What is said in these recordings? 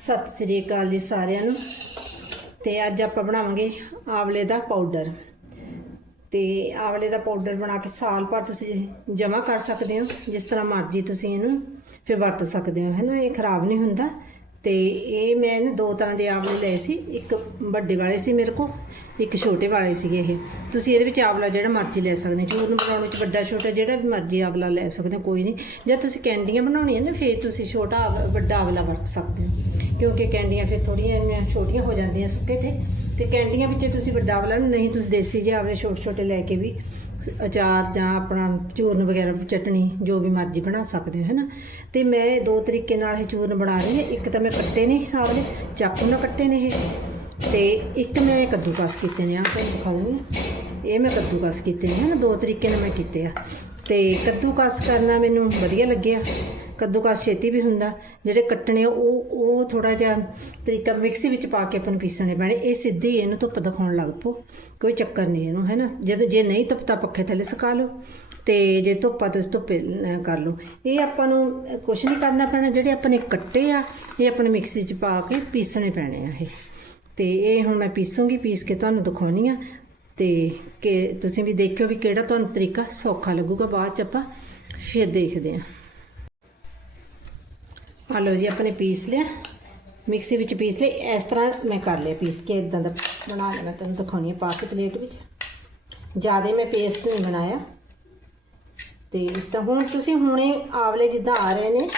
ਸਤਿ ਸ੍ਰੀ ਅਕਾਲ ਜੀ ਸਾਰਿਆਂ ਨੂੰ। ਤੇ ਅੱਜ ਆਪਾਂ ਬਣਾਵਾਂਗੇ ਆਵਲੇ ਦਾ ਪਾਊਡਰ ਤੇ ਆਵਲੇ ਦਾ ਪਾਊਡਰ ਬਣਾ ਕੇ ਸਾਲ ਭਰ ਤੁਸੀਂ ਜਮ੍ਹਾਂ ਕਰ ਸਕਦੇ ਹੋ। ਜਿਸ ਤਰ੍ਹਾਂ ਮਰਜ਼ੀ ਤੁਸੀਂ ਇਹਨੂੰ ਫਿਰ ਵਰਤ ਸਕਦੇ ਹੋ, ਹੈ ਨਾ? ਇਹ ਖਰਾਬ ਨਹੀਂ ਹੁੰਦਾ। ਤੇ ਇਹ ਮੈਂ ਨਾ ਦੋ ਤਰ੍ਹਾਂ ਦੇ ਆਵਲੇ ਲਏ ਸੀ। ਇੱਕ ਵੱਡੇ ਵਾਲੇ ਸੀ ਮੇਰੇ ਕੋਲ, ਇੱਕ ਛੋਟੇ ਵਾਲੇ ਸੀਗੇ ਇਹ। ਤੁਸੀਂ ਇਹਦੇ ਵਿੱਚ ਆਵਲਾ ਜਿਹੜਾ ਮਰਜ਼ੀ ਲੈ ਸਕਦੇ ਹੋ। ਚੂਰਨ ਬਣਾਉਣ ਵਿੱਚ ਵੱਡਾ, ਛੋਟਾ ਜਿਹੜਾ ਵੀ ਮਰਜ਼ੀ ਆਵਲਾ ਲੈ ਸਕਦੇ ਹੋ, ਕੋਈ ਨਹੀਂ। ਜੇ ਤੁਸੀਂ ਕੈਂਡੀਆਂ ਬਣਾਉਣੀਆਂ ਨੇ, ਫਿਰ ਤੁਸੀਂ ਛੋਟਾ ਆਵ- ਵੱਡਾ ਆਵਲਾ ਵਰਤ ਸਕਦੇ ਹੋ। ਕਿਉਂਕਿ ਕੈਂਡੀਆਂ ਫਿਰ ਥੋੜੀਆਂ ਇੰਨੀਆਂ ਛੋਟੀਆਂ ਹੋ ਜਾਂਦੀਆਂ ਸੁੱਕੇ ਤੇ। ਤੇ ਕੈਂਡੀਆਂ ਵਿੱਚ ਤੁਸੀਂ ਵੱਡਾ ਆਵਲਾ ਨਹੀਂ, ਤੁਸੀਂ ਦੇਸੀ ਜਿਹੇ ਆਵਲੇ ਛੋਟੇ ਛੋਟੇ ਲੈ ਕੇ ਵੀ ਅਚਾਰ ਜਾਂ ਆਪਣਾ ਚੂਰਨ ਵਗੈਰਾ, ਚਟਣੀ, ਜੋ ਵੀ ਮਰਜ਼ੀ ਬਣਾ ਸਕਦੇ ਹੋ ਹੈਨਾ ਤੇ ਮੈਂ ਦੋ ਤਰੀਕੇ ਨਾਲ ਇਹ ਚੂਰਨ ਬਣਾ ਰਹੀ ਹਾਂ। ਇੱਕ ਤਾਂ ਮੈਂ ਕੱਟੇ ਨੇ ਆਵਲੇ ਚਾਕੂ ਨਾਲ ਕੱਟੇ ਨੇ ਇਹ। ਤੇ ਇੱਕ ਮੈਂ ਕੱਦੂਕਸ ਕੀਤੇ ਨੇ ਆ ਤੁਹਾਨੂੰ ਦਿਖਾਉਂਗੀ। ਇਹ ਮੈਂ ਕੱਦੂਕਸ ਕੀਤੇ ਨੇ ਹਨਾ ਦੋ ਤਰੀਕੇ ਨਾਲ ਮੈਂ ਕੀਤੇ ਆ। ਤੇ ਕੱਦੂਕਸ ਕਰਨਾ ਮੈਨੂੰ ਵਧੀਆ ਲੱਗਿਆ। ਕੱਦੂਕਸ ਛੇਤੀ ਵੀ ਹੁੰਦਾ ਜਿਹੜੇ ਕੱਟਣੇ ਆ, ਉਹ ਉਹ ਥੋੜਾ ਜਿਹਾ ਤਰੀਕਾ ਮਿਕਸੀ ਵਿੱਚ ਪਾ ਕੇ ਆਪਾਂ ਨੂੰ ਪੀਸਣੇ ਪੈਣੇ ਇਹ ਸਿੱਧੀ ਇਹਨੂੰ ਧੁੱਪ ਦਿਖਾਉਣ ਲੱਗ ਪੋ ਕੋਈ ਚੱਕਰ ਨਹੀਂ ਇਹਨੂੰ ਹੈਨਾ ਜਦੋਂ ਜੇ ਨਹੀਂ ਧੁੱਪਤਾ ਪੱਖੇ ਥੱਲੇ ਸੁਕਾ ਲਓ ਤੇ ਜੇ ਧੁੱਪਾ ਤੁਸੀਂ ਧੁੱਪੇ ਕਰ ਲਓ। ਇਹ ਆਪਾਂ ਨੂੰ ਕੁਝ ਨਹੀਂ ਕਰਨਾ ਪੈਣਾ ਜਿਹੜੇ ਆਪਾਂ ਨੇ ਕੱਟੇ ਆ ਇਹ ਆਪਾਂ ਨੂੰ ਮਿਕਸੀ 'ਚ ਪਾ ਕੇ ਪੀਸਣੇ ਪੈਣੇ ਆ ਇਹ। ਤੇ ਇਹ ਹੁਣ ਮੈਂ ਪੀਸੂੰਗੀ ਪੀਸ ਕੇ ਤੁਹਾਨੂੰ ਦਿਖਾਉਣੀ ਆ ਤੇ ਕਿ ਤੁਸੀਂ ਵੀ ਦੇਖਿਓ ਵੀ ਕਿਹੜਾ ਤੁਹਾਨੂੰ ਤਰੀਕਾ ਸੌਖਾ ਲੱਗੂਗਾ ਬਾਅਦ ਚ ਆਪਾਂ ਫਿਰ ਦੇਖਦੇ ਆ। ਆ ਲਓ ਜੀ, ਆਪਣੇ ਪੀਸ ਲਿਆ ਮਿਕਸੀ ਵਿੱਚ ਪੀਸ ਲਿਆ ਇਸ ਤਰ੍ਹਾਂ ਮੈਂ ਕਰ ਲਿਆ ਪੀਸ ਕੇ ਇਦਾਂ ਦਾ ਬਣਾ ਲਿਆ। ਮੈਂ ਤੁਹਾਨੂੰ ਦਿਖਾਉਣੀ ਆ ਪਾ ਕੇ ਪਲੇਟ ਵਿੱਚ। ਜ਼ਿਆਦਾ ਮੈਂ ਪੇਸਟ ਨਹੀਂ ਬਣਾਇਆ। ਤੇ ਇਸ ਤਰ੍ਹਾਂ ਹੁਣ ਤੁਸੀਂ ਹੁਣੇ ਆਵਲੇ ਜਿੱਦਾਂ ਆ ਰਹੇ ਨੇ,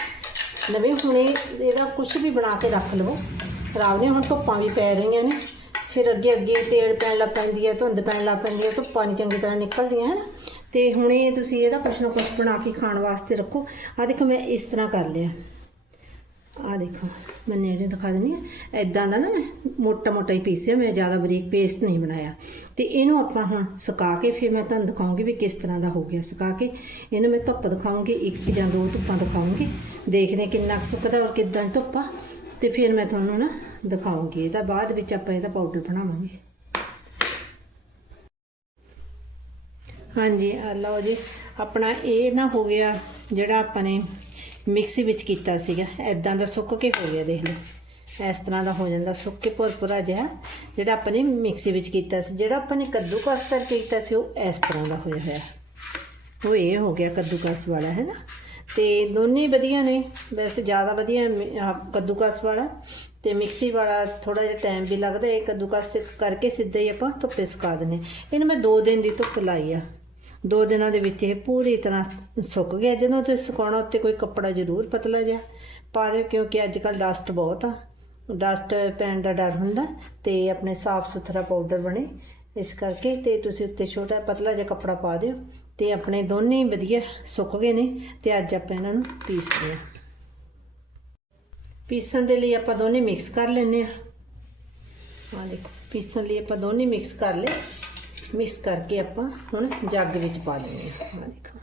ਨਵੇਂ ਹੁਣੇ ਇਹਦਾ ਕੁਝ ਵੀ ਬਣਾ ਕੇ ਰੱਖ ਲਵੋ। ਖਰਾਬ ਨਹੀਂ ਹੁਣ ਧੁੱਪਾਂ ਵੀ ਪੈ ਰਹੀਆਂ ਨੇ। ਫਿਰ ਅੱਗੇ ਅੱਗੇ ਤੇਲ ਪੈਣ ਲੱਗ ਪੈਂਦੀ ਹੈ ਧੁੰਦ ਪੈਣ ਲੱਗ ਪੈਂਦੀ ਹੈ ਧੁੱਪਾਂ ਨਹੀਂ ਚੰਗੀ ਤਰ੍ਹਾਂ ਨਿਕਲਦੀਆਂ, ਹਨ। ਤੇ ਹੁਣੇ ਤੁਸੀਂ ਇਹਦਾ ਕੁਛ ਨਾ ਕੁਛ ਬਣਾ ਕੇ ਖਾਣ ਵਾਸਤੇ ਰੱਖੋ। ਆ ਦੇਖੋ, ਮੈਂ ਇਸ ਤਰ੍ਹਾਂ ਕਰ ਲਿਆ। ਆ ਦੇਖੋ, ਮੈਂ ਨੇੜੇ ਦਿਖਾ ਦਿੰਦੀ ਆ ਐਦਾਂ ਦਾ ਨਾ ਮੈਂ ਮੋਟਾ ਮੋਟਾ ਹੀ ਪੀਸਿਆ ਮੈਂ ਜ਼ਿਆਦਾ ਬਰੀਕ ਪੇਸਟ ਨਹੀਂ ਬਣਾਇਆ। ਤੇ ਇਹਨੂੰ ਆਪਾਂ ਹੁਣ ਸੁਕਾ ਕੇ ਫਿਰ ਮੈਂ ਤੁਹਾਨੂੰ ਦਿਖਾਉਂਗੀ ਵੀ ਕਿਸ ਤਰ੍ਹਾਂ ਦਾ ਹੋ ਗਿਆ। ਸੁਕਾ ਕੇ ਇਹਨੂੰ ਮੈਂ ਧੁੱਪ ਦਿਖਾਉਂਗੀ, ਇੱਕ ਜਾਂ ਦੋ ਧੁੱਪਾਂ ਦਿਖਾਉਂਗੀ। ਦੇਖਦੇ ਹਾਂ ਕਿੰਨਾ ਕੁ ਸੁੱਕਦਾ ਔਰ ਕਿੱਦਾਂ ਧੁੱਪਾ ਤੇ ਫਿਰ ਮੈਂ ਤੁਹਾਨੂੰ ਨਾ ਦਿਖਾਉਂਗੀ, ਇਹਦਾ ਬਾਅਦ ਵਿੱਚ ਆਪਾਂ ਇਹਦਾ ਪਾਊਡਰ ਬਣਾਵਾਂਗੇ। ਹਾਂਜੀ ਆ ਲਓ ਜੀ, ਆਪਣਾ ਇਹ ਨਾ ਹੋ ਗਿਆ ਜਿਹੜਾ ਆਪਾਂ ਨੇ ਮਿਕਸੀ ਵਿੱਚ ਕੀਤਾ ਸੀਗਾ। ਐਦਾਂ ਦਾ ਸੁੱਕ ਕੇ ਹੋ ਗਿਆ, ਦੇਖ ਲਓ। ਇਸ ਤਰ੍ਹਾਂ ਦਾ ਹੋ ਜਾਂਦਾ, ਸੁੱਕ ਕੇ ਭੁਰਭੁਰਾ ਜਿਹਾ, ਜਿਹੜਾ ਆਪਾਂ ਨੇ ਮਿਕਸੀ ਵਿੱਚ ਕੀਤਾ ਸੀ। ਜਿਹੜਾ ਆਪਾਂ ਨੇ ਕੱਦੂਕਸ ਕਰਕੇ ਕੀਤਾ ਸੀ, ਉਹ ਇਸ ਤਰ੍ਹਾਂ ਦਾ ਹੋਇਆ ਹੋਇਆ। ਉਹ ਇਹ ਹੋ ਗਿਆ ਕੱਦੂਕਸ ਵਾਲਾ, ਹੈ ਨਾ? ਤੇ ਦੋਨੇ ਵਧੀਆ ਨੇ। ਵੈਸੇ ਜ਼ਿਆਦਾ ਵਧੀਆ ਮਿ- ਆਹ ਕੱਦੂਕਸ ਵਾਲਾ ਤੇ ਮਿਕਸੀ ਵਾਲਾ ਥੋੜਾ ਜਿਹਾ ਟਾਈਮ ਵੀ ਲੱਗਦਾ। ਇਹ ਕੱਦੂਕਸ ਕਰਕੇ ਸਿੱਧਾ ਹੀ ਆਪਾਂ ਧੁੱਪੇ ਸੁਕਾ ਦਿੰਦੇ ਇਹਨੂੰ ਮੈਂ 2 ਦਿਨ ਦੀ ਧੁੱਪ ਲਾਈ ਆ। ਦੋ ਦਿਨਾਂ ਦੇ ਵਿੱਚ ਇਹ ਪੂਰੀ ਤਰ੍ਹਾਂ ਸੁੱਕ ਗਿਆ। ਜਦੋਂ ਤੁਸੀਂ ਸੁਕਾਉਣਾ, ਉੱਤੇ ਕੋਈ ਕੱਪੜਾ ਜ਼ਰੂਰ ਪਤਲਾ ਜਿਹਾ ਪਾ ਦਿਓ, ਕਿਉਂਕਿ ਅੱਜ ਕੱਲ ਡਸਟ ਬਹੁਤ ਆ। ਡਸਟ ਪੈਣ ਦਾ ਡਰ ਹੁੰਦਾ ਤੇ ਆਪਣੇ ਸਾਫ਼ ਸੁਥਰਾ ਪਾਊਡਰ ਬਣੇ। ਇਸ ਕਰਕੇ ਤੇ ਤੁਸੀਂ ਉੱਤੇ ਛੋਟਾ ਪਤਲਾ ਜਿਹਾ ਕੱਪੜਾ ਪਾ ਦਿਓ ਤੇ ਆਪਣੇ ਦੋਨੇ ਹੀ ਵਧੀਆ ਸੁੱਕ ਗਏ ਨੇ ਤੇ ਅੱਜ ਆਪਾਂ ਇਹਨਾਂ ਨੂੰ ਪੀਸਦੇ ਹਾਂ। ਪੀਸਣ ਦੇ ਲਈ ਆਪਾਂ ਦੋਨੇ ਮਿਕਸ ਕਰ ਲੈਨੇ ਆ ਆ ਦੇਖੋ, ਪੀਸਣ ਲਈ ਆਪਾਂ ਦੋਨੇ ਮਿਕਸ ਕਰ ਲਏ। ਮਿਕਸ ਕਰਕੇ ਆਪਾਂ ਹੁਣ ਜੱਗ ਵਿੱਚ ਪਾ ਲੈਣੇ ਆ ਆ ਦੇਖੋ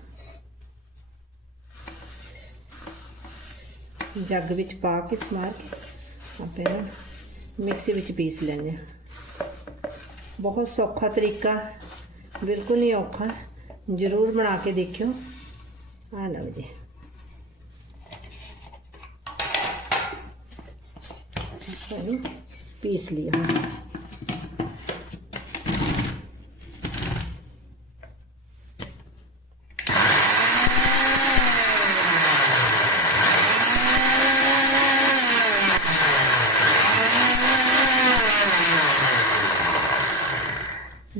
ਜੱਗ ਵਿੱਚ ਪਾ ਕੇ ਸਮਾਰ ਕੇ ਆਪਾਂ ਇਹਨਾਂ ਨੂੰ ਮਿਕਸੀ ਵਿੱਚ ਪੀਸ ਲੈਣੇ ਆ ਬਹੁਤ ਸੌਖਾ ਤਰੀਕਾ ਬਿਲਕੁਲ ਨਹੀਂ ਔਖਾ ਜ਼ਰੂਰ ਬਣਾ ਕੇ ਦੇਖਿਓ ਆ ਲਓ ਜੀ ਇਹਨੂੰ ਪੀਸ ਲਿਆ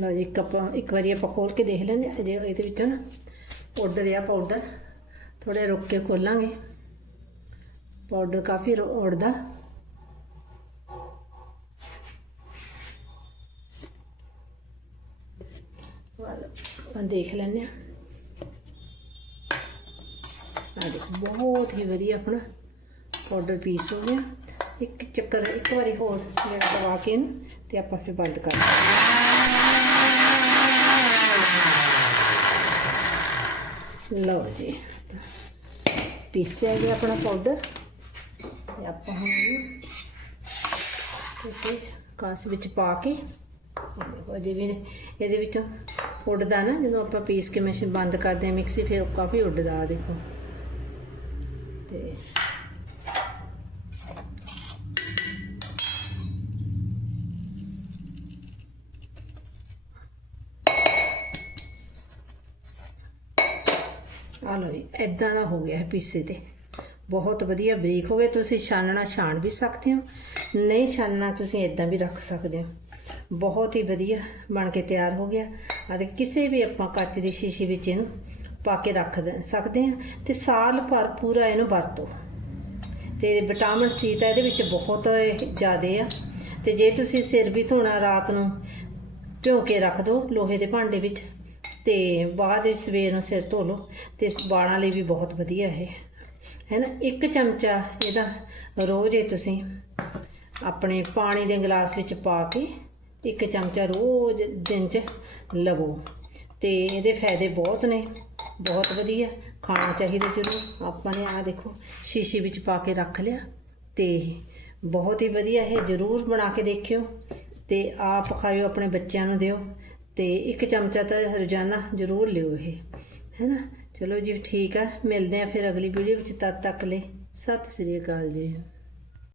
ਲਓ ਜੀ, ਇੱਕ ਆਪਾਂ, ਇੱਕ ਵਾਰੀ ਆਪਾਂ ਖੋਲ ਕੇ ਦੇਖ ਲੈਂਦੇ ਹਾਂ ਅਜੇ ਇਹਦੇ ਵਿੱਚੋਂ ਨਾ ਪਾਊਡਰ ਆ ਪਾਊਡਰ ਥੋੜੇ ਰੁੱਕ ਕੇ ਖੋਲਾਂਗੇ। ਪਾਊਡਰ ਕਾਫੀ ਰੁ- ਉੜਦਾ। ਆਪਾਂ ਦੇਖ ਲੈਂਦੇ ਹਾਂ। ਆ ਦੇਖੋ, ਬਹੁਤ ਹੀ ਵਧੀਆ ਆਪਣਾ ਪਾਊਡਰ ਪੀਸ ਹੋ ਗਿਆ। ਇੱਕ ਚੱਕਰ, ਇੱਕ ਵਾਰੀ ਹੋਰ ਜਿਹੜਾ ਦਵਾ ਕੇ ਇਹਨੂੰ, ਤੇ ਆਪਾਂ ਫਿਰ ਬੰਦ ਕਰ ਦਿੰਦੇ ਲਓ ਜੀ। ਪੀਸਿਆ ਗਿਆ ਆਪਣਾ ਪਾਊਡਰ ਤੇ ਆਪਾਂ ਹੁਣ ਇਸੇ ਕਾਸ ਵਿੱਚ ਪਾ ਕੇ, ਦੇਖੋ ਅਜੇ ਵੀ ਇਹਦੇ ਵਿੱਚੋਂ ਉੱਡਦਾ ਨਾ, ਜਦੋਂ ਆਪਾਂ ਪੀਸ ਕੇ ਮਸ਼ੀਨ ਬੰਦ ਕਰਦੇ ਹਾਂ, ਮਿਕਸੀ ਫਿਰ ਉਹ ਕਾਫੀ ਉੱਡਦਾ, ਦੇਖੋ। ਤੇ ਆ ਲਓ ਜੀ ਇਦਾਂ ਦਾ ਹੋ ਗਿਆ ਹੈ ਪੀਸੇ ਤੇ। ਬਹੁਤ ਵਧੀਆ ਬਰੀਕ ਹੋ ਗਏ, ਤੁਸੀਂ ਛਾਨਣਾ ਛਾਣ ਵੀ ਸਕਦੇ ਹੋ, ਨਹੀਂ ਛਾਨਣਾ ਤੁਸੀਂ ਇਦਾਂ ਵੀ ਰੱਖ ਸਕਦੇ ਹੋ। ਬਹੁਤ ਹੀ ਵਧੀਆ ਬਣ ਕੇ ਤਿਆਰ ਹੋ ਗਿਆ। ਅਤੇ ਕਿਸੇ ਵੀ ਆਪਾਂ ਕੱਚ ਦੇ ਸ਼ੀਸ਼ੇ ਵਿੱਚ ਇਹਨੂੰ ਪਾ ਕੇ ਰੱਖ ਦੇ- ਸਕਦੇ ਹਾਂ। ਤੇ ਸਾਲ ਭਰ ਪੂਰਾ ਇਹਨੂੰ ਵਰਤੋ। ਤੇ ਵਿਟਾਮਿਨ ਸੀ ਤਾਂ ਇਹਦੇ ਵਿੱਚ ਬਹੁਤ ਜ਼ਿਆਦਾ ਆ। ਤੇ ਜੇ ਤੁਸੀਂ ਸਿਰ ਵੀ ਧੋਣਾ ਰਾਤ ਨੂੰ ਭਿਓ ਕੇ ਰੱਖ ਦਿਓ ਲੋਹੇ ਦੇ ਭਾਂਡੇ ਵਿੱਚ ਤੇ ਬਾਅਦ ਵਿੱਚ ਸਵੇਰ ਨੂੰ ਸਿਰ ਧੋ ਲਓ ਤੇ ਇਸ ਵਾਲਾਂ ਲਈ ਵੀ ਬਹੁਤ ਵਧੀਆ ਹੈ ਹੈ ਨਾ? ਇੱਕ ਚਮਚਾ ਇਹਦਾ ਰੋਜ਼ ਹੀ ਤੁਸੀਂ ਆਪਣੇ ਪਾਣੀ ਦੇ ਗਲਾਸ ਵਿੱਚ ਪਾ ਕੇ ਇੱਕ ਚਮਚਾ ਰੋਜ਼ ਦਿਨ 'ਚ ਲਵੋ ਤੇ ਇਹਦੇ ਫਾਇਦੇ ਬਹੁਤ ਨੇ, ਬਹੁਤ ਵਧੀਆ। ਖਾਣਾ ਚਾਹੀਦਾ ਜ਼ਰੂਰ। ਆਪਾਂ ਨੇ ਆ ਦੇਖੋ, ਸ਼ੀਸ਼ੇ ਵਿੱਚ ਪਾ ਕੇ ਰੱਖ ਲਿਆ ਤੇ ਬਹੁਤ ਹੀ ਵਧੀਆ ਇਹ ਜ਼ਰੂਰ ਬਣਾ ਕੇ ਦੇਖਿਓ ਤੇ ਆਪ ਖਾਇਓ, ਆਪਣੇ ਬੱਚਿਆਂ ਨੂੰ ਦਿਓ। ਤੇ ਇੱਕ ਚਮਚਾ ਤਾਂ ਰੋਜ਼ਾਨਾ ਜ਼ਰੂਰ ਲਿਓ ਇਹ ਹੈ ਨਾ ਚਲੋ ਜੀ, ਠੀਕ ਆ। ਮਿਲਦੇ ਆ ਫਿਰ ਅਗਲੀ ਵੀਡੀਓ ਵਿੱਚ। ਤਦ ਤੱਕ ਲਈ ਸਤਿ ਸ੍ਰੀ ਅਕਾਲ ਜੀ।